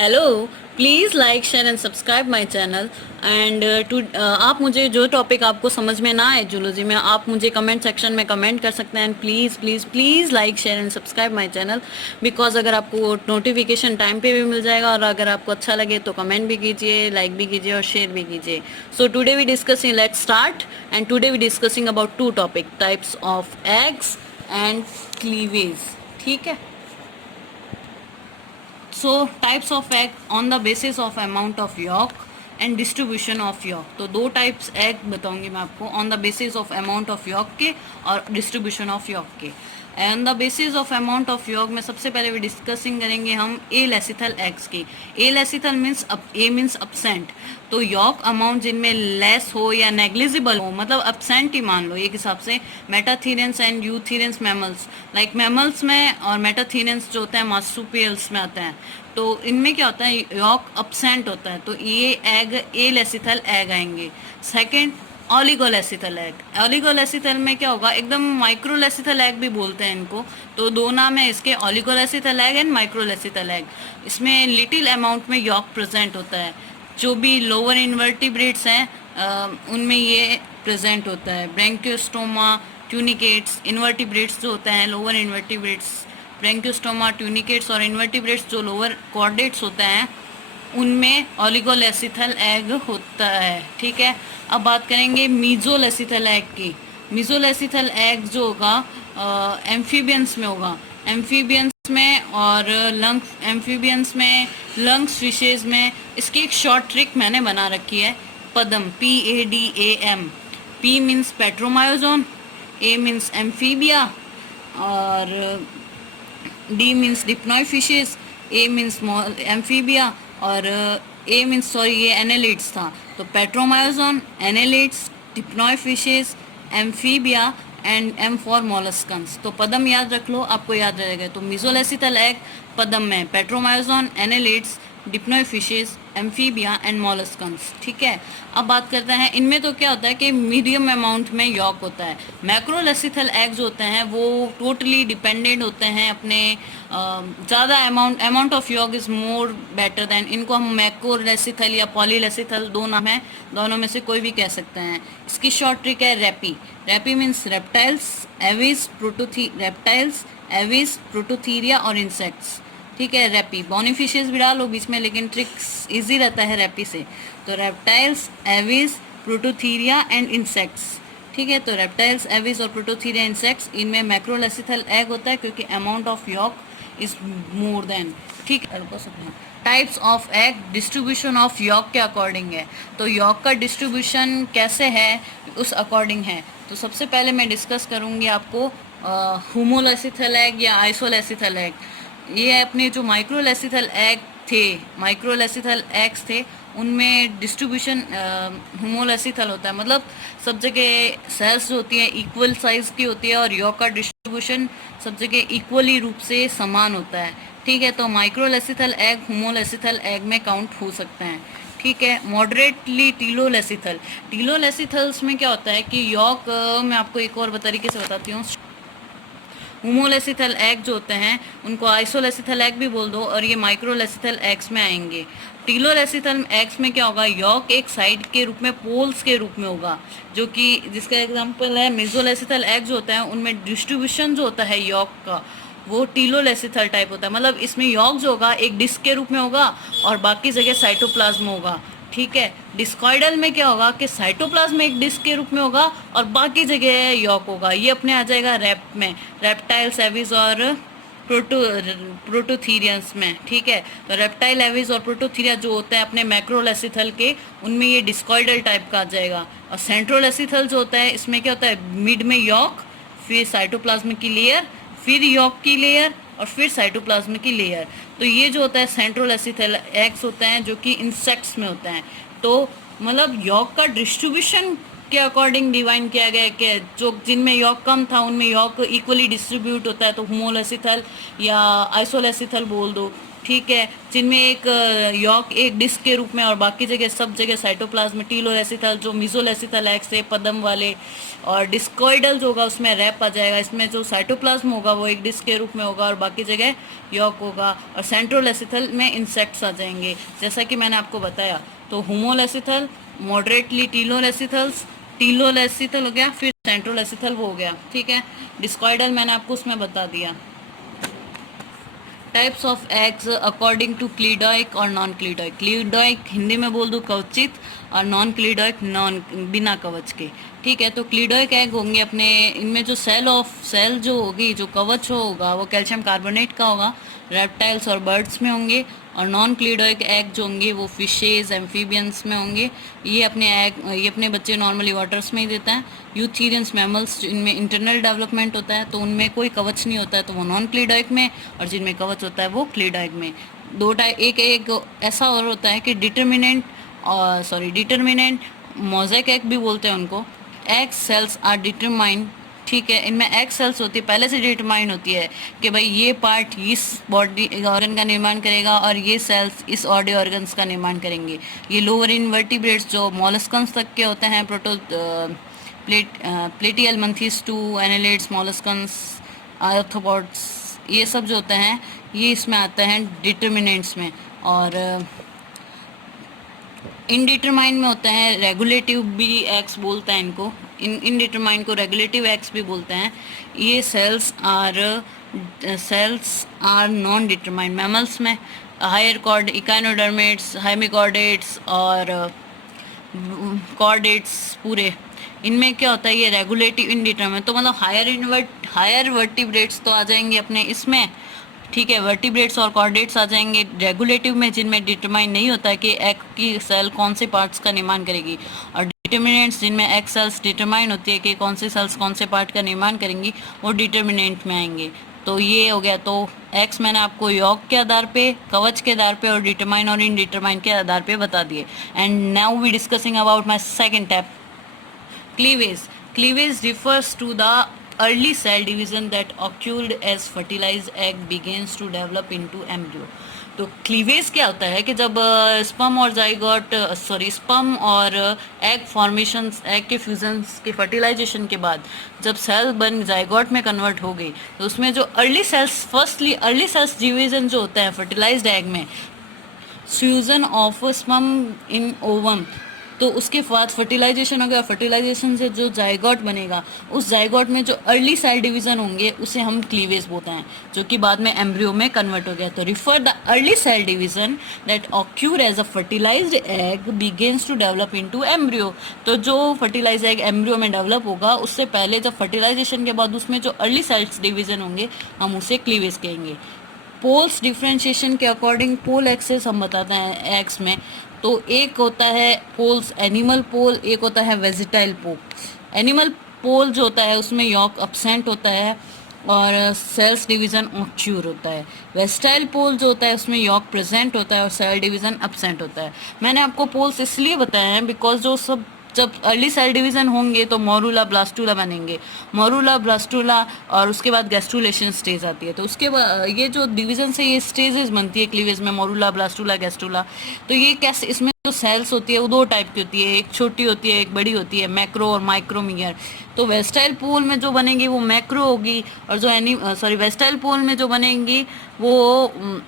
Hello, please like share and subscribe my channel and to आप मुझे जो topic आपको समझ में ना आए जूलॉजी में, आप मुझे कमेंट सेक्शन में कमेंट कर सकते हैं। And please please please like share and subscribe my channel, because अगर आपको नोटिफिकेशन टाइम पे भी मिल जाएगा और अगर आपको अच्छा लगे तो कमेंट भी कीजिए, लाइक भी कीजिए और शेयर भी कीजिए। So today we discussing, let's start. And today we discussing about two topic, types of eggs and cleavage. ठीक है। So types of egg on the basis of amount of yolk and distribution of yolk. तो दो types egg बताऊंगी मैं आपको, on the basis of amount of yolk के और distribution of yolk के। On the basis of amount of yolk में सबसे पहले भी डिस्कसिंग करेंगे हम ए लेसिथल एग्स की। ए लेसिथल मीन्स ए मीन्स अपसेंट। तो यॉक अमाउंट जिनमें लेस हो या नेग्लिजिबल हो, मतलब अपसेंट ही मान लो एक हिसाब से, मेटाथीरेंस एंड यूथीरेंस मैमल्स, लाइक मैमल्स में, और मेटाथीरेंस जो होता है मार्सुपियल्स में आता है। तो इनमें क्या होता है, यॉक अपसेंट होता है, तो ये एग ए लेसिथल एग आएंगे। Second, oligolecithal egg. ऑलिगोलेसिथल में क्या होगा, एकदम माइक्रोलेसिथल एग भी बोलते हैं इनको। तो दो नाम है इसके, ऑलिगोलेसिथल एग एंड माइक्रोलेसिथल एग। इसमें लिटिल अमाउंट में यॉक प्रेजेंट होता है। जो भी लोअर इन्वर्टिब्रेट्स हैं उनमें ये प्रेजेंट होता है। ब्रैंकियोस्टोमा, ट्यूनिकेट्स, इन्वर्टिब्रेट्स जो होते हैं लोअर इन्वर्टिब्रेट्स, ब्रैंकियोस्टोमा, ट्यूनिकेट्स और इन्वर्टिब्रेट्स जो लोअर कॉर्डेट्स होते हैं उनमें ऑलिगोलेसिथल एग होता है। ठीक है। अब बात करेंगे मीजोलेसिथल एग की। मीजोलेसिथल एग जो होगा एम्फीबियंस में होगा, एम्फीबियंस में और लंग्स, एम्फीबियंस में, लंग्स फिशेज में। इसकी एक शॉर्ट ट्रिक मैंने बना रखी है, पदम, PADAM। P means petromyzon, A means amphibia और D means dipnoi fishes, A means amphibia और A मीन्स, सॉरी ये एनेलिड्स था। तो petromyzon, annelids, dipnoi fishes, amphibia and M for molluscans. तो पदम याद रख लो, आपको याद रहेगा। तो मीजोलेसिथल एग पदम में पेट्रोमायोजोन, annelids, dipnoi fishes, amphibia and मोलस्कन्स। ठीक है। अब बात करते हैं इनमें तो क्या होता है कि मीडियम अमाउंट में यॉक होता है। मैक्रोलेसिथल एग्स होते हैं वो टोटली डिपेंडेंट होते हैं अपने ज़्यादा amount of York is more better than. इनको हम मैक्रोलेसिथल या पॉलीलेसिथल दो नाम है, दोनों में से कोई भी कह सकते हैं। इसकी शॉर्ट ट्रिक है रैपी। रैपी means reptiles, aves, reptiles, aves, prototheria और इंसेक्ट्स। ठीक है। रैपी, बॉनीफिशेस भी डालो बीच में, लेकिन ट्रिक्स इजी रहता है रैपी से। तो reptiles, aves, Prototheria and insects. ठीक है। तो रेप्टाइल्स, एविस और प्रोटोथीरिया, इंसेक्ट्स, इनमें मैक्रोलेसिथल एग होता है क्योंकि amount of York is more than. ठीक है। Types of egg, distribution of yolk के अकॉर्डिंग है। तो यॉक का डिस्ट्रीब्यूशन कैसे है उस अकॉर्डिंग है। तो सबसे पहले मैं डिस्कस करूँगी आपको होमोलेसिथल एग या आइसोलेसिथल एग। ये अपने जो माइक्रोलेसिथल एग थे, माइक्रोलेसिथल एग्स थे, उनमें डिस्ट्रीब्यूशन होमोलेसिथल होता है, मतलब सब जगह सेल्स जो होती है इक्वल साइज की होती है और यॉक का डिस्ट्रीब्यूशन सब जगह इक्वली रूप से समान होता है। ठीक है। तो माइक्रोलेसिथल एग होमोलेसिथल एग में काउंट हो सकते हैं। ठीक है। मॉडरेटली टीलोलेसिथल, टीलोलेसिथल्स में क्या होता है कि यॉक, मैं आपको एक और तरीके से बताती हूँ। होमोलेसिथल एग जो होते हैं उनको आइसोलेसिथल एग भी बोल दो और ये माइक्रोलेसिथल एग्स में आएंगे। टीलोलेसिथल एग्स में क्या होगा, यॉक एक साइड के रूप में, पोल्स के रूप में होगा, जो कि जिसका एग्जांपल है मेसोलेसिथल एग जो होता है उनमें डिस्ट्रीब्यूशन जो होता है यॉक का वो टीलोलेसिथल टाइप होता है। मतलब इसमें यॉक जो होगा एक डिस्क के रूप में होगा और बाकी जगह साइटोप्लाज्म होगा। ठीक है। डिस्कॉइडल में क्या होगा कि साइटोप्लाज्म एक डिस्क के रूप में होगा और बाकी जगह यॉक होगा। ये अपने आ जाएगा रैप में, रेप्टाइल्स, एविस और प्रोटोथीरियंस में। ठीक है। तो रेप्टाइल, एविस और प्रोटोथीरिया जो होता है अपने मैक्रोलेसिथल के, उनमें ये डिस्कॉइडल टाइप का आ जाएगा। और सेंट्रोलेसिथल जो होता है इसमें क्या होता है, मिड में यॉक, फिर साइटोप्लाज्म की लेयर, फिर यॉक की लेयर और फिर साइटोप्लाज्म की लेयर। तो ये जो होता है सेंट्रोलेसिथल एग्स होते हैं जो कि इंसेक्ट्स में होते हैं। तो मतलब यॉक का डिस्ट्रीब्यूशन के अकॉर्डिंग डिवाइन किया गया है कि जो जिनमें यॉक कम था उनमें यॉक इक्वली डिस्ट्रीब्यूट होता है, तो होमोलेसिथल या आइसोलेसिथल बोल दो। ठीक है, जिनमें एक यॉक एक डिस्क के रूप में और बाकी जगह सब जगह साइटोप्लाज्म टीलोलेसिथल जो मिजोलेसिथल एक्स है पदम वाले, और डिस्कोइडल जो होगा उसमें रैप आ जाएगा, इसमें जो साइटोप्लाज्म होगा वो एक डिस्क के रूप में होगा और बाकी जगह यॉक होगा, और सेंट्रोलेसिथल में इंसेक्ट्स आ जाएंगे जैसा कि मैंने आपको बताया। तो होमोलेसिथल, मॉडरेटली टीलोलेसिथल हो गया, फिर सेंट्रोलेसिथल वो हो गया, ठीक है। डिस्कोइडल मैंने आपको उसमें बता दिया। Types of eggs according to cleidoic और नॉन क्लीडॉइक। क्लीडॉइक हिंदी में बोल दूँ कवचित, और नॉन क्लीडॉइक नॉन बिना कवच के, ठीक है। तो क्लीडॉइक एग होंगे अपने, इनमें जो सेल जो होगी, जो कवच होगा वो कैल्शियम कार्बोनेट का होगा, रेप्टाइल्स और बर्ड्स में होंगे। और नॉन क्लीडॉइक एग जो होंगे वो फिशेज एम्फीबियंस में होंगे। ये अपने बच्चे नॉर्मली वाटर्स में ही देता है। यूथेरियंस मैमल्स इनमें इंटरनल डेवलपमेंट होता है तो उनमें कोई कवच नहीं होता है तो वो नॉन क्लीडॉइक में, और जिनमें कवच होता है वो क्लीडॉइक में। दो टाइप, एक ऐसा और होता है कि डिटर्मिनेंट मोज़ेक एग भी बोलते हैं उनको। एग सेल्स आर डिटरमाइंड, ठीक है। इनमें एग सेल्स होती है पहले से डिटरमाइन होती है कि भाई ये पार्ट इस बॉडी ऑर्गन का निर्माण करेगा और ये सेल्स इस बॉडी ऑर्गन्स का निर्माण करेंगे। ये लोअर इनवर्टिब्रेट्स जो मॉलस्कन्स तक के होते हैं, प्लेटियल मंथीस टू एनालिड्स, मॉलस्कन्स, आर्थ्रोपॉड्स, ये सब जो होते हैं ये इसमें आते हैं डिटर्मिनेंट्स में। और इनडिटरमाइन में होते हैं रेगुलेटिव भी एक्स बोलते हैं इनको, इनडिटरमाइन को रेगुलेटिव एक्स भी बोलते हैं। ये cells are non determine mammals में, हायर कॉर्ड इकाइनोडर्मेट्स, हाइमिकॉर्डेट्स और कॉर्डेट्स पूरे, इनमें क्या होता है ये रेगुलेटिव इनडिटरमाइन। तो मतलब हायर वर्टिब्रेट्स तो आ जाएंगे अपने इसमें, ठीक है। वर्टिब्रेट्स और कॉर्डेट्स आ जाएंगे रेगुलेटिव में, जिनमें डिटरमाइन नहीं होता है कि एग की सेल कौन से पार्ट्स का निर्माण करेगी, और डिटर्मिनेंट्स जिनमें एग सेल्स डिटरमाइन होती है कि कौन से सेल्स कौन से पार्ट का निर्माण करेंगी, वो डिटर्मिनेंट में आएंगे। तो ये हो गया। तो एक्स मैंने आपको यॉक के आधार पे, कवच के आधार पे और डिटरमाइन और इनडिटरमाइन के आधार पे बता दिए। And now we discussing about my second type, cleavage. Cleavage refers to the early cell division that occurred as fertilized egg begins to develop into embryo. तो क्लीवेज क्या होता है कि जब स्पर्म और एग फॉर्मेशन, एग के fusions के fertilisation के बाद जब सेल बन जाइगोट में कन्वर्ट हो गई, तो उसमें जो अर्ली सेल्स डिवीजन जो होता है फर्टिलाइज्ड एग में, fusion of sperm in ovum, तो उसके बाद फर्टिलाइजेशन हो गया। फर्टिलाइजेशन से जो जाइगोट बनेगा, उस जाइगोट में जो अर्ली सेल डिवीजन होंगे उसे हम क्लीवेज बोलते हैं, जो कि बाद में एम्ब्रियो में कन्वर्ट हो गया। तो refer the early cell division that occur as a fertilized egg begins to develop into embryo. तो जो फर्टिलाइज एग एम्ब्रियो में डेवलप होगा, उससे पहले जब फर्टिलाइजेशन के बाद उसमें जो अर्ली सेल्स डिवीजन होंगे हम उसे क्लीवेज कहेंगे। पोल्स डिफ्रेंशिएशन के अकॉर्डिंग पोल एक्सेस हम बताते हैं एग्स में। तो एक होता है पोल्स एनिमल पोल, एक होता है वेजिटाइल पोल। एनिमल पोल जो होता है उसमें यॉक अब्सेंट होता है और सेल्स डिवीज़न ऑक्यूर होता है। वेजिटाइल पोल जो होता है उसमें यॉक प्रेजेंट होता है और सेल डिवीज़न अब्सेंट होता है। मैंने आपको पोल्स इसलिए बताया है बिकॉज जो सब जब अर्ली सेल डिवीज़न होंगे तो मोरूला ब्लास्टूला बनेंगे, मोरूला ब्लास्टूला, और उसके बाद गैस्ट्रुलेशन स्टेज आती है। तो उसके बाद ये जो डिवीज़न से ये स्टेजेस बनती है क्लीवेज में, मोरूला ब्लास्टूला गैस्ट्रूला। तो ये कैसे, इसमें जो सेल्स होती है वो दो टाइप की होती है, एक छोटी होती है एक बड़ी होती है, मैक्रो और माइक्रोमियर। तो वेस्टाइल पोल में जो बनेगी वो मैक्रो होगी, और जो वेस्टाइल पोल में जो बनेगी वो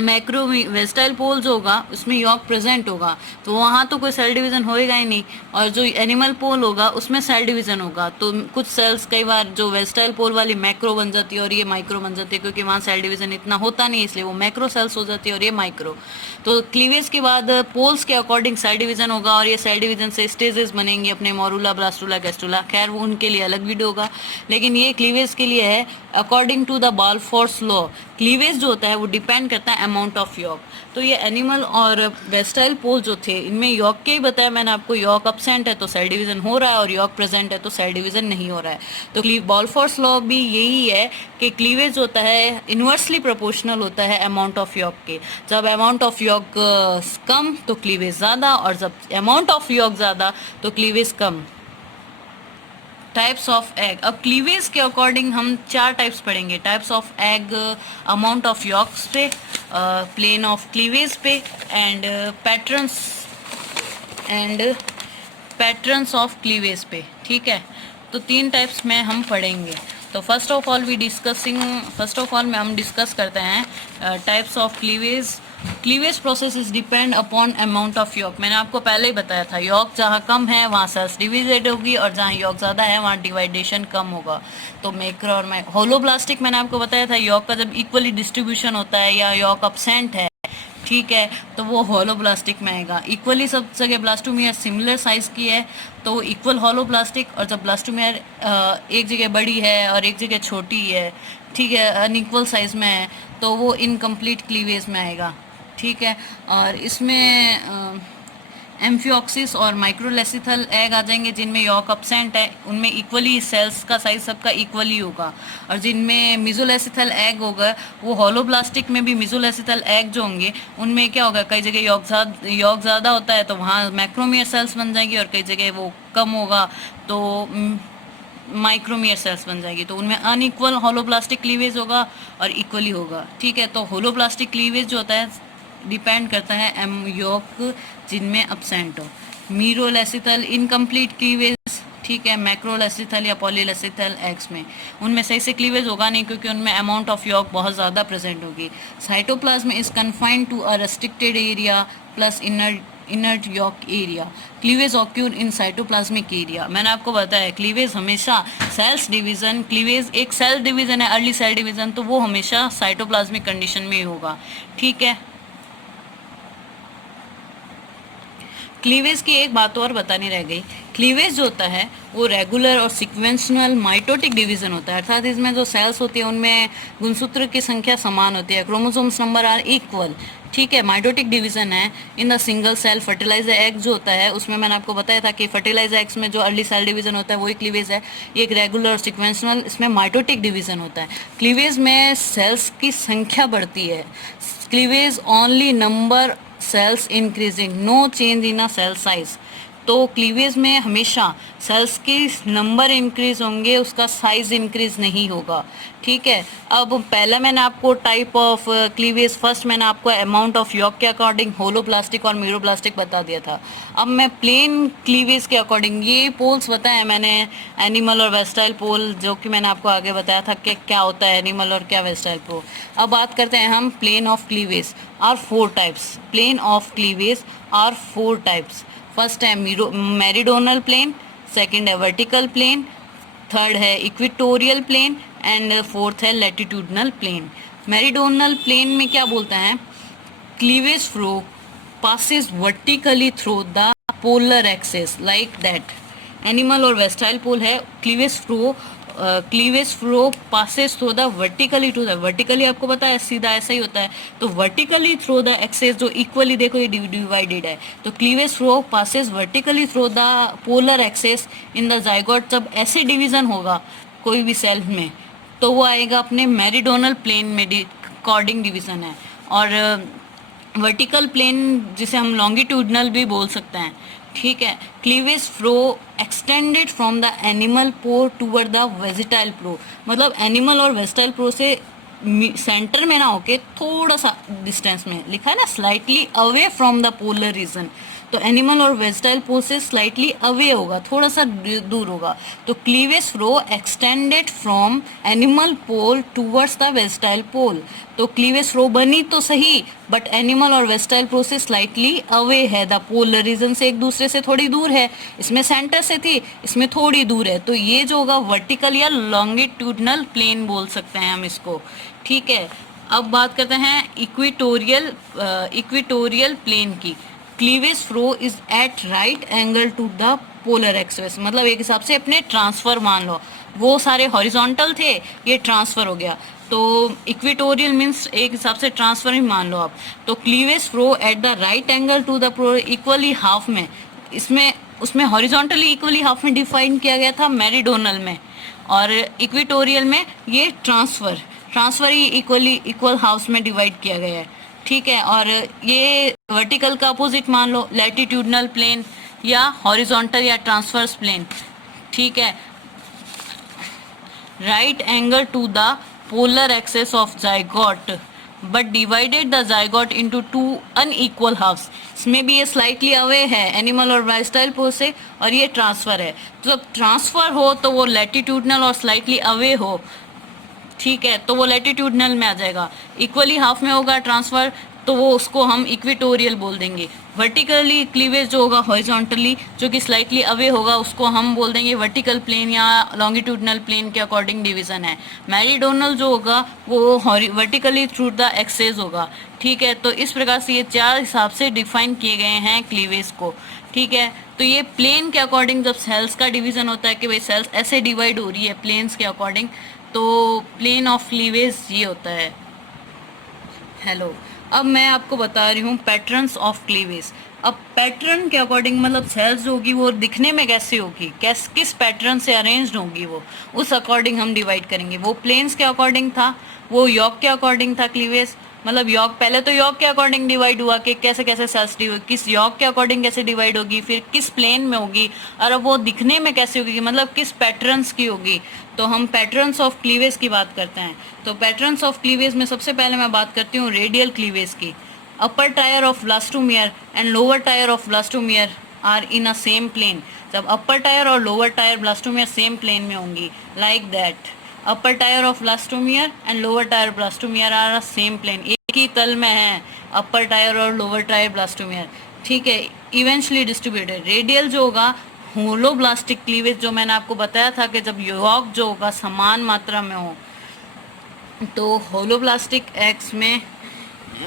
मैक्रो वेस्टाइल पोल जो होगा उसमें यॉक प्रेजेंट होगा, तो वहाँ तो कोई सेल डिवीज़न होएगा ही नहीं। और जो एनिमल पोल होगा उसमें सेल डिवीज़न होगा, तो कुछ सेल्स कई बार जो वेस्टाइल पोल वाली मैक्रो बन जाती है और ये माइक्रो बन जाती है, क्योंकि वहाँ सेल डिवीज़न इतना होता नहीं, इसलिए वो मैक्रो सेल्स हो जाती है और ये माइक्रो। तो क्लीवेज के बाद पोल्स के अकॉर्डिंग सेल डिवीज़न होगा, और ये सेल डिवीज़न से स्टेजेस बनेंगे अपने मोरूला ब्लास्टूला गैस्ट्रूला। खैर वो उनके लिए अलग वीडियो होगा, लेकिन ये क्लीवेज के लिए है। According to the Balfour's law, cleavage जो होता है वो डिपेंड करता है अमाउंट ऑफ यॉक। तो ये एनिमल और वेस्टाइल पोल जो थे इनमें यॉक के ही बताया मैंने आपको, यॉक अब्सेंट है तो सेल डिवीज़न हो रहा है और यॉक प्रेजेंट है तो सेल डिवीज़न नहीं हो रहा है। तो बाल्फोर्स लॉ भी यही है कि क्लीवेज होता है इन्वर्सली प्रोपोर्शनल होता है अमाउंट ऑफ यॉक के। जब अमाउंट ऑफ यॉक कम तो क्लीवेज ज़्यादा, और जब अमाउंट ऑफ यॉक ज़्यादा तो cleavage come. Types of egg, अब क्लीवेज के अकॉर्डिंग हम 4 टाइप्स पढ़ेंगे, types of egg, amount of yaks पे, प्लेन ऑफ क्लीवेज पे, एंड पैटर्न्स ऑफ क्लीवेज पे, ठीक है। तो 3 टाइप्स में हम पढ़ेंगे। तो फर्स्ट ऑफ ऑल में हम डिस्कस करते हैं types of cleavage. Cleavage process is depend upon amount of York. मैंने आपको पहले ही बताया था, यॉक जहाँ कम है वहाँ सेल्स डिविडेड होगी, और जहाँ यॉक ज़्यादा है वहाँ डिवाइडेशन कम होगा। तो मैक्रो और होलोब्लास्टिक मैंने आपको बताया था, यॉक का जब इक्वली डिस्ट्रीब्यूशन होता है या यॉक अपसेंट है, ठीक है, तो वो होलोब्लास्टिक में आएगा। इक्वली सब जगह ब्लास्टोमियर सिमिलर साइज की है तो इक्वल होलोब्लास्टिक, और जब ब्लास्टोमियर एक जगह बड़ी है और एक जगह छोटी है, ठीक है, अनइक्वल साइज में है, तो वो इनकम्प्लीट क्लीवेज में आएगा, ठीक है। और इसमें एम्फियोक्सिस और माइक्रोलेसिथल एग आ जाएंगे, जिनमें यॉक अपसेंट है, उनमें इक्वली सेल्स का साइज सबका इक्वली होगा। और जिनमें मिजोलेसिथल एग होगा, वो होलोब्लास्टिक में भी मिजोलेसिथल एग जो होंगे उनमें क्या होगा, कई जगह यॉक ज़्यादा होता है तो वहाँ मैक्रोमियर सेल्स बन जाएंगी, और कई जगह वो कम होगा तो माइक्रोमियर सेल्स बन जाएगी। तो उनमें अनइक्वल होलोब्लास्टिक क्लीवेज होगा और इक्वली होगा, ठीक है। तो होलोब्लास्टिक क्लीवेज जो होता है डिपेंड करता है एम यॉक जिनमें अपसेंट हो। मीरोलेसिथल इनकम्प्लीट क्लीवेज, ठीक है। मैक्रोलेसिथल या पॉलीलेसिथल एग्स में उनमें सही से क्लीवेज होगा नहीं, क्योंकि उनमें अमाउंट ऑफ यॉक बहुत ज़्यादा प्रेजेंट होगी। Cytoplasm is confined to a restricted area plus inert yolk area. Cleavage occur in cytoplasmic area. मैंने आपको बताया क्लीवेज हमेशा सेल्स डिवीजन, क्लीवेज एक सेल डिवीजन है, अर्ली सेल डिवीजन, तो वो हमेशा साइटोप्लाज्मिक कंडीशन में ही होगा, ठीक है। क्लीवेज की एक बात और बतानी रह गई, क्लीवेज जो होता है वो रेगुलर और सिक्वेंशनल माइटोटिक डिवीजन होता है, अर्थात इसमें जो सेल्स होती है उनमें गुणसूत्र की संख्या समान होती है, क्रोमोसोम्स नंबर आर इक्वल, ठीक है। माइटोटिक डिवीजन है in the single cell fertilizer egg जो होता है, उसमें मैंने आपको बताया था कि फर्टिलाइजर एग्स में जो अर्ली सेल डिवीजन होता है वही क्लीवेज है। ये एक रेगुलर और सिक्वेंशनल, इसमें माइटोटिक डिवीजन होता है। क्लीवेज में सेल्स की संख्या बढ़ती है, cleavage only number cells increasing, no change in a cell size. तो क्लीवेज में हमेशा सेल्स के नंबर इंक्रीज होंगे, उसका साइज इंक्रीज नहीं होगा, ठीक है। अब पहला मैंने आपको टाइप ऑफ क्लीवेज, फर्स्ट मैंने आपको अमाउंट ऑफ यॉक के अकॉर्डिंग होलोब्लास्टिक और मीरोब्लास्टिक बता दिया था। अब मैं प्लेन क्लीवेज के अकॉर्डिंग ये पोल्स बताए मैंने, एनिमल और वेस्टाइल पोल, जो कि मैंने आपको आगे बताया था कि क्या होता है एनिमल और क्या वेस्टाइल पोल। अब बात करते हैं हम plane of cleavage are 4 types. Plane of cleavage are 4 types. First है मेरिडोनल प्लेन, सेकंड है वर्टिकल प्लेन, थर्ड है इक्वेटोरियल प्लेन, एंड फोर्थ है लैटिट्यूडनल प्लेन। मेरिडोनल प्लेन में क्या बोलते हैं, cleavage flow passes vertically through the polar axis like that। Animal और vegetal pole है, cleavage flow passes through the vertically to the, vertically आपको पता है सीधा ऐसा ही होता है, तो वर्टिकली थ्रू द एक्सेस जो इक्वली देखो ये डिवाइडेड है, तो cleavage flow passes vertically through the polar axis in the zygote. जब ऐसे डिवीजन होगा कोई भी सेल में तो वो आएगा अपने मेरिडोनल प्लेन में, अकॉर्डिंग डिवीजन है। और वर्टिकल प्लेन जिसे हम लॉन्गिट्यूडनल भी बोल सकते हैं, ठीक है। Cleavage flow extended from the animal pole toward the vegetal pole, मतलब एनिमल और वेजिटाइल प्रो से सेंटर में ना होके थोड़ा सा डिस्टेंस में, लिखा है ना slightly away from the polar region, तो एनिमल और वेजिटाइल पोल से स्लाइटली अवे होगा, थोड़ा सा दूर होगा। तो cleavage flow extended from animal pole towards the vegetal pole. तो क्लीवेज फ्लो बनी तो सही, बट एनिमल और वेजिटाइल पोल से स्लाइटली अवे है, द पोलर रीजन से एक दूसरे से थोड़ी दूर है। इसमें सेंटर से थी, इसमें थोड़ी दूर है, तो ये जो होगा वर्टिकल या लॉन्गिट्यूडनल प्लेन बोल सकते हैं हम इसको, ठीक है। अब बात करते हैं इक्वेटोरियल प्लेन की। Cleavage flow is at right angle to the polar axis, मतलब एक हिसाब से अपने ट्रांसफर मान लो, वो सारे हॉरिजॉन्टल थे, ये ट्रांसफर हो गया, तो इक्वेटोरियल मीन्स एक हिसाब से ट्रांसफर ही मान लो आप। तो cleavage flow at the right angle to the polar equally half में, इसमें उसमें हॉरिजॉन्टली इक्वली हाफ में डिफाइन किया गया था मेरिडोनल में, और इक्वेटोरियल में ये ट्रांसफर ही इक्वल हाउस में डिवाइड किया गया है, ठीक है। और ये वर्टिकल का अपोजिट मान लो लैटिट्यूडनल प्लेन या हॉरिजॉन्टल या ट्रांसवर्स प्लेन, ठीक है। right angle to the polar axis of zygote but divided the zygote into two unequal halves. इसमें भी ये स्लाइटली अवे है एनिमल और वाइस्टाइल पोज से, और ये ट्रांसफर है। तो जब ट्रांसफर हो तो वो लैटिट्यूडनल और स्लाइटली अवे हो, ठीक है, तो वो लैटिट्यूडनल में आ जाएगा। इक्वली हाफ में होगा ट्रांसफर तो वो उसको हम इक्वेटोरियल बोल देंगे। वर्टिकली क्लीवेज जो होगा हॉरिजॉन्टली, जो कि स्लाइटली अवे होगा, उसको हम बोल देंगे वर्टिकल प्लेन या लॉन्गिट्यूडनल प्लेन के अकॉर्डिंग डिवीजन है। मेरिडोनल जो होगा वो वर्टिकली थ्रू द एक्सेस होगा, ठीक है। तो इस प्रकार से ये चार हिसाब से डिफाइन किए गए हैं क्लीवेज को, ठीक है। तो ये प्लेन के अकॉर्डिंग जब सेल्स का डिवीजन होता है कि भाई सेल्स ऐसे डिवाइड हो रही है प्लेन्स के अकॉर्डिंग, तो प्लेन ऑफ क्लीवेज ये होता है। हेलो, अब मैं आपको बता रही हूँ पैटर्न्स ऑफ क्लीवेज। अब पैटर्न के अकॉर्डिंग मतलब सेल्स जो होगी वो दिखने में कैसे होगी, किस पैटर्न से अरेंज्ड होगी, वो उस अकॉर्डिंग हम डिवाइड करेंगे। वो प्लेन्स के अकॉर्डिंग था, वो यॉक के अकॉर्डिंग था क्लीवेज, मतलब यॉक पहले तो यॉक के अकॉर्डिंग डिवाइड हुआ कि कैसे कैसे सेल्स किस यॉक के अकॉर्डिंग कैसे डिवाइड होगी, फिर किस प्लेन में होगी, और अब वो दिखने में कैसे होगी, मतलब किस पैटर्न्स की होगी। तो हम पैटर्न्स ऑफ क्लीवेज की बात करते हैं। तो पैटर्न्स ऑफ क्लीवेज में सबसे पहले मैं बात करती हूँ रेडियल क्लीवेज की। Upper tier of blastomere and lower tier of blastomere are in a same plane. जब अपर टायर और lower tier blastomere same plane में होंगी, like that upper tier of blastomere and lower tier blastomere are a same plane, एक ही तल में है upper tier और लोअर टायर ब्लास्टोमियर, ठीक है, इवेंचुअली डिस्ट्रीब्यूटेड। रेडियल जो होगा होलोब्लास्टिक क्लीवेज, जो मैंने आपको बताया था कि जब यॉक जो होगा समान मात्रा में हो, तो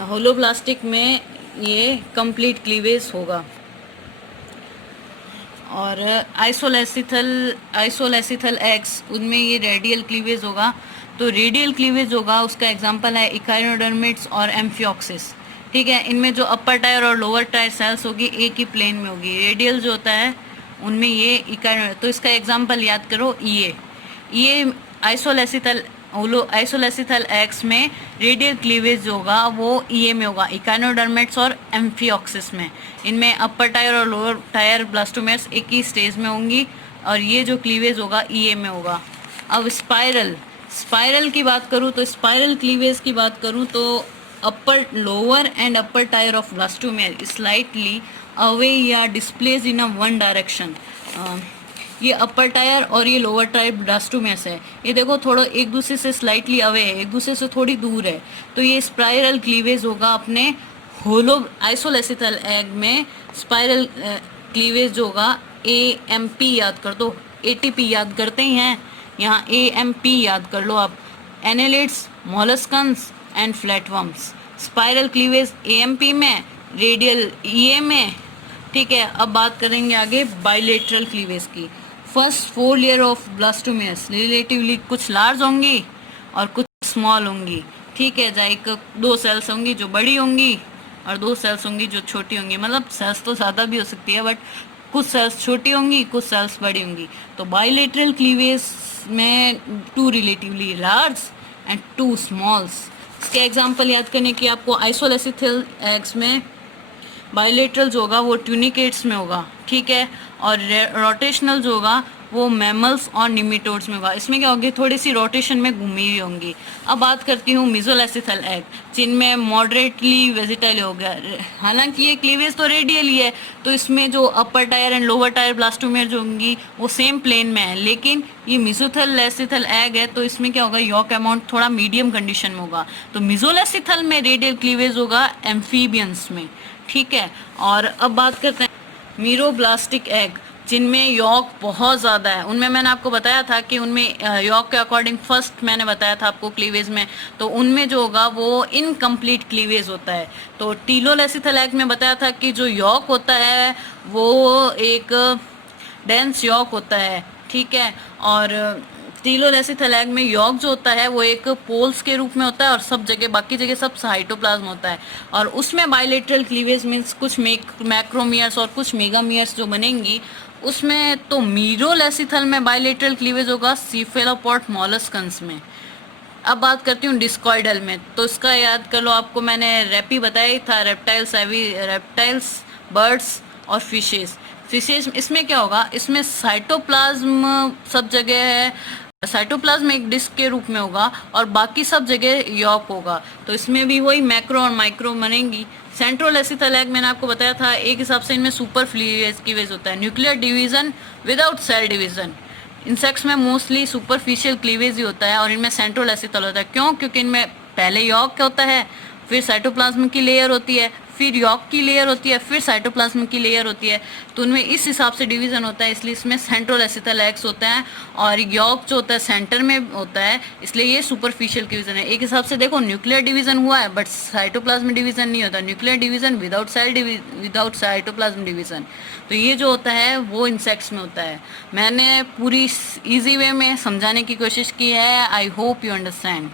होलोब्लास्टिक में ये कंप्लीट क्लीवेज होगा। और आइसोलेसिथल एग्स, उनमें ये रेडियल क्लीवेज होगा। तो रेडियल क्लीवेज होगा, उसका एग्जांपल है इकाइनोडर्मिड्स और एम्फियोक्सिस, ठीक है। इनमें जो अपर टायर और लोअर टायर सेल्स होगी एक ही प्लेन में होगी। रेडियल जो होता है उनमें ये इकाइनो, तो इसका एग्जांपल याद करो ये आइसोलेसिथल एग्स में रेडियल क्लीवेज जो होगा वो में होगा, इकाइनोडर्मिड्स और एम्फियोक्सिस में। इनमें अपर टायर और लोअर टायर ब्लास्टोमेर्स एक ही स्टेज में होंगी, और ये जो क्लीवेज होगा में होगा। अब स्पाइरल की बात करूँ तो स्पाइरल क्लीवेज की बात करूँ तो lower and upper tier of blastomere slightly away या displace in a one direction. ये अपर टायर और ये लोअर टायर ब्लास्टोमेर्स है, ये देखो थोड़ा एक दूसरे से स्लाइटली अवे है, एक दूसरे से थोड़ी दूर है। तो ये स्पाइरल क्लीवेज होगा अपने आइसोलेसिथल एग में। स्पाइरल क्लीवेज होगा AMP, याद कर दो, ATP याद करते ही हैं, यहाँ AMP याद कर लो आप, annelids, molluscans and flatworms. Spiral cleavage AMP में, रेडियल में, ठीक है। अब बात करेंगे आगे बाइलेटरल क्लीवेज की। First 4 layer of blastomeres relatively कुछ लार्ज होंगी और कुछ स्मॉल होंगी, ठीक है। जैसे 2 सेल्स होंगी जो बड़ी होंगी और 2 सेल्स होंगी जो छोटी होंगी, मतलब सेल्स तो ज़्यादा भी हो सकती है बट कुछ सेल्स छोटी होंगी कुछ सेल्स बड़ी होंगी। तो बाइलेटरल क्लीवेज में 2 रिलेटिवली लार्ज एंड 2 स्मॉल्स। इसके एग्जांपल याद करने की आपको, आइसोलेसिथल एग्स में बायोलेटरल जो होगा वो ट्यूनिकेट्स में होगा, ठीक है, और रोटेशनल जो होगा वो मैमल्स और निमेटोड्स में होगा। इसमें क्या होगी, थोड़ी सी रोटेशन में घूमी हुई होंगी। अब बात करती हूँ मिजोलेसिथल एग, जिनमें मॉडरेटली वेजिटाइल हो गया। हालांकि ये क्लीवेज तो रेडियल ही है, तो इसमें जो अपर टायर एंड लोअर टायर ब्लास्टोमेर जो होंगी वो सेम प्लेन में है, लेकिन ये मिजोलेसिथल एग है तो इसमें क्या होगा, यॉक अमाउंट थोड़ा मीडियम कंडीशन में होगा। तो मिजोलेसिथल में रेडियल क्लीवेज होगा एम्फीबियंस में, ठीक है। और अब बात करते हैं मीरोब्लास्टिक एग, जिनमें यॉक बहुत ज़्यादा है। उनमें मैंने आपको बताया था कि उनमें यॉक के अकॉर्डिंग फर्स्ट मैंने बताया था आपको क्लीवेज में, तो उनमें जो होगा वो इनकम्प्लीट क्लीवेज होता है। तो टीलोलेसिथल एग में बताया था कि जो यॉक होता है वो एक डेंस यॉक होता है, ठीक है। और टीलोलेसिथल एग में यॉक जो होता है वो एक पोल्स के रूप में होता है और सब जगह बाकी जगह सब साइटोप्लाज्म होता है। और उसमें बाइलेटरल क्लीवेज मीन्स कुछ मैक्रोमियर्स और कुछ मेगामियर्स जो बनेंगी उसमें। तो मीरोलेसिथल में बाइलेटरल क्लीवेज होगा सीफेलोपॉड मॉलस्कन्स में। अब बात करती हूँ डिस्कॉइडल में, तो इसका याद कर लो, आपको मैंने रेपी बताया ही था, रेप्टाइल्स, बर्ड्स और फिशेस। इसमें क्या होगा, इसमें साइटोप्लाज्म सब जगह है, साइटोप्लाज्म एक डिस्क के रूप में होगा और बाकी सब जगह यॉक होगा। तो इसमें भी वही मैक्रो और माइक्रो बनेंगी। सेंट्रल एसिथल एग मैंने आपको बताया था, एक हिसाब से इनमें सुपर क्लीवेज होता है, nuclear division without cell division. Insects में मोस्टली सुपरफिशियल क्लीवेज ही होता है और इनमें सेंट्रल एसिथल होता है। क्यों? क्योंकि इनमें पहले यॉक होता है, फिर साइटोप्लाज्म की लेयर होती है, फिर यॉक की लेयर होती है, फिर साइटोप्लाज्म की लेयर होती है। तो उनमें इस हिसाब से डिवीजन होता है, इसलिए इसमें सेंट्रल एसिथल एग्स होता है और यॉक जो होता है सेंटर में होता है, इसलिए ये सुपरफिशियल डिवीजन है। एक हिसाब से देखो न्यूक्लियर डिवीजन हुआ है बट साइटोप्लाज्म डिवीजन नहीं होता, nuclear division without without cytoplasm division. तो ये जो होता है वो इंसेक्ट्स में होता है। मैंने पूरी इजी वे में समझाने की कोशिश की है। I hope you understand.